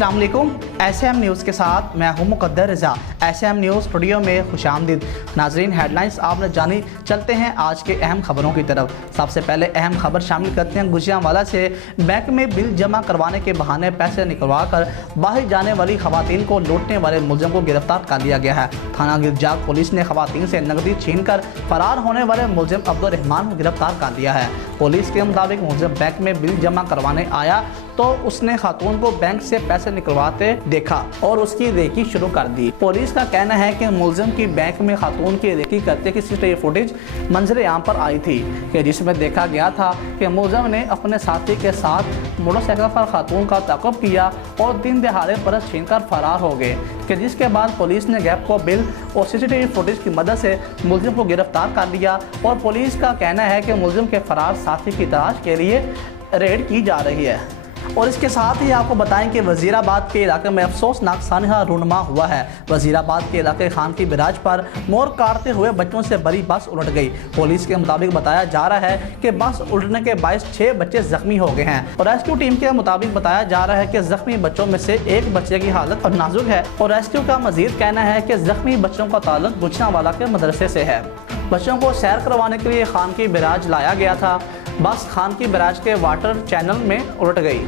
अस्सलाम वालेकुम। SM news के साथ मैं हूं मुकद्दर रज़ा। एसएम न्यूज़ स्टूडियो में खुशामदीद। नाजरीन, हेडलाइंस आपने जानी, चलते हैं आज के अहम खबरों की तरफ। सबसे पहले अहम खबर शामिल करते हैं गुजियांवाला से। बैंक में बिल जमा करवाने के बहाने पैसे निकलवा कर बाहर जाने वाली खवातीन को लूटने वाले मुलजिम को गिरफ्तार कर लिया गया है। थाना गिरजाक पुलिस ने खवातीन से नकदी छीन कर फरार होने वाले मुलजिम अब्दुल रहमान को गिरफ्तार कर लिया है। पुलिस के मुताबिक मुलजिम बैंक में बिल जमा करवाने आया तो उसने खातून को बैंक से पैसे निकलवाते देखा और उसकी रेकी शुरू कर दी। पुलिस का कहना है कि मुलजिम की बैंक में खातून की रेकी करते की सीसीटीवी फुटेज मंजर आम पर आई थी कि जिसमें देखा गया था कि मुलजिम ने अपने साथी के साथ मोटरसाइकिल पर खातून का ताक़ुब किया और दिन दिहाड़े पर्स छीनकर फरार हो गए कि जिसके बाद पुलिस ने गैप को बिल और सीसीटीवी फुटेज की मदद से मुलजिम को गिरफ्तार कर लिया और पुलिस का कहना है कि मुलजिम के फरार साथी की तलाश के लिए रेड की जा रही है। और इसके साथ ही आपको बताएं कि वजीराबाद के इलाके में अफसोसनाक सानहा रूनमा हुआ है। वजीराबाद के इलाके खान की बिराज पर मोर काटते हुए बच्चों से भरी बस उलट गई। पुलिस के मुताबिक बताया जा रहा है कि बस उलटने के बायस 6 बच्चे जख्मी हो गए हैं और रेस्क्यू टीम के मुताबिक बताया जा रहा है कि जख्मी बच्चों में से एक बच्चे की हालत नाजुक है और रेस्क्यू का मजीद कहना है कि जख्मी बच्चों का ताल्लुक गुजरांवाला के मदरसे से है। बच्चों को सैर करवाने के लिए खान की बिराज लाया गया था। बस खान की बिराज के वाटर चैनल में उलट गई।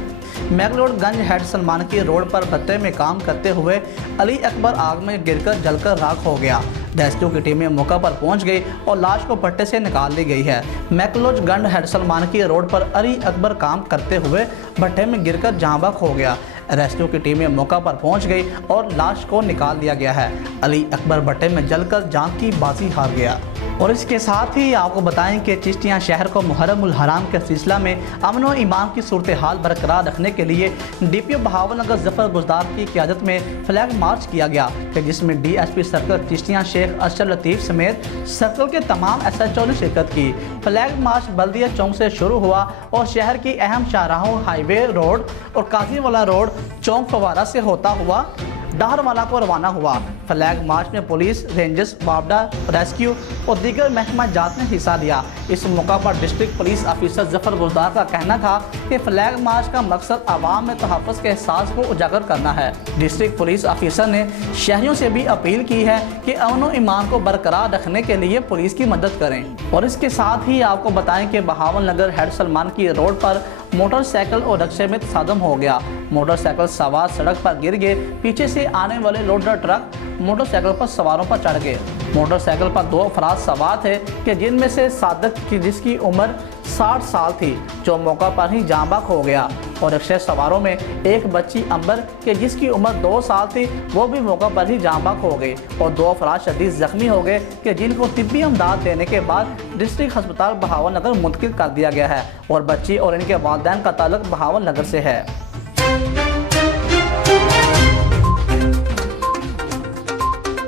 मैगलोडगंज हेड सलमान की रोड पर भट्टे में काम करते हुए अली अकबर आग में गिरकर जलकर राख हो गया। रेस्क्यू की टीमें मौका पर पहुंच गई और लाश को भट्टे से निकाल ली गई है। मैगलोडगंज हेड सलमान की रोड पर अली अकबर काम करते हुए भट्टे में गिरकर जहाँ बक हो गया। रेस्क्यू की टीमें मौका पर पहुंच गई और लाश को निकाल दिया गया है। अली अकबर भट्टे में जलकर जान की बाजी हार गया। और इसके साथ ही आपको बताएं कि चिश्तियाँ शहर को मुहर्रम उल हराम के सिलसिला में अमन व ईमान की सूरत हाल बरकरार रखने के लिए डीपीओ बहावलनगर जफर गुजदार की क़यादत में फ्लैग मार्च किया गया कि जिसमें डीएसपी सर्कल चिश्तियाँ शेख अशरफ लतीफ़ समेत सर्कल के तमाम एसएचओ ने शिरकत की। फ्लैग मार्च बल्दिया चौक से शुरू हुआ और शहर की अहम शाहराहों हाईवे रोड और काजीवाला रोड चौक फवारा से होता हुआ डहरवाला को रवाना हुआ। फ्लैग मार्च में पुलिस, रेंजर्स, बावडा, रेस्क्यू और दीगर महकमा जात ने हिस्सा लिया। इस मौका पर डिस्ट्रिक्ट पुलिस ऑफिसर जफर गुजदार का कहना था कि फ्लैग मार्च का मकसद आवाम में तहफ़्फ़ुज़ के एहसास को उजागर करना है। डिस्ट्रिक्ट पुलिस ऑफिसर ने शहरियों से भी अपील की है कि अमन व ईमान को बरकरार रखने के लिए पुलिस की मदद करें। और इसके साथ ही आपको बताएं कि बहावलनगर हेड सलमान की रोड पर मोटरसाइकिल और रिक्शे में तसादम हो गया। मोटरसाइकिल सवार सड़क पर गिर गए। पीछे से आने वाले लोडर ट्रक मोटरसाइकिल पर सवारों पर चढ़ गए। मोटरसाइकिल पर 2 अफराद सवार थे कि जिनमें से सादक की जिसकी उम्र 60 साल थी जो मौका पर ही जाँ बहक हो गया और रिक्शे सवारों में एक बच्ची अंबर के जिसकी उम्र 2 साल थी वो भी मौका पर ही जाँ बहक हो गई और 2 अफराद शदीद जख्मी हो गए कि जिनको तिब्बी इमदाद देने के बाद डिस्ट्रिक्ट अस्पताल बहावलनगर मुंतकिल कर दिया गया है और बच्ची और इनके वालिदैन का ताल्लुक बहावलनगर से है।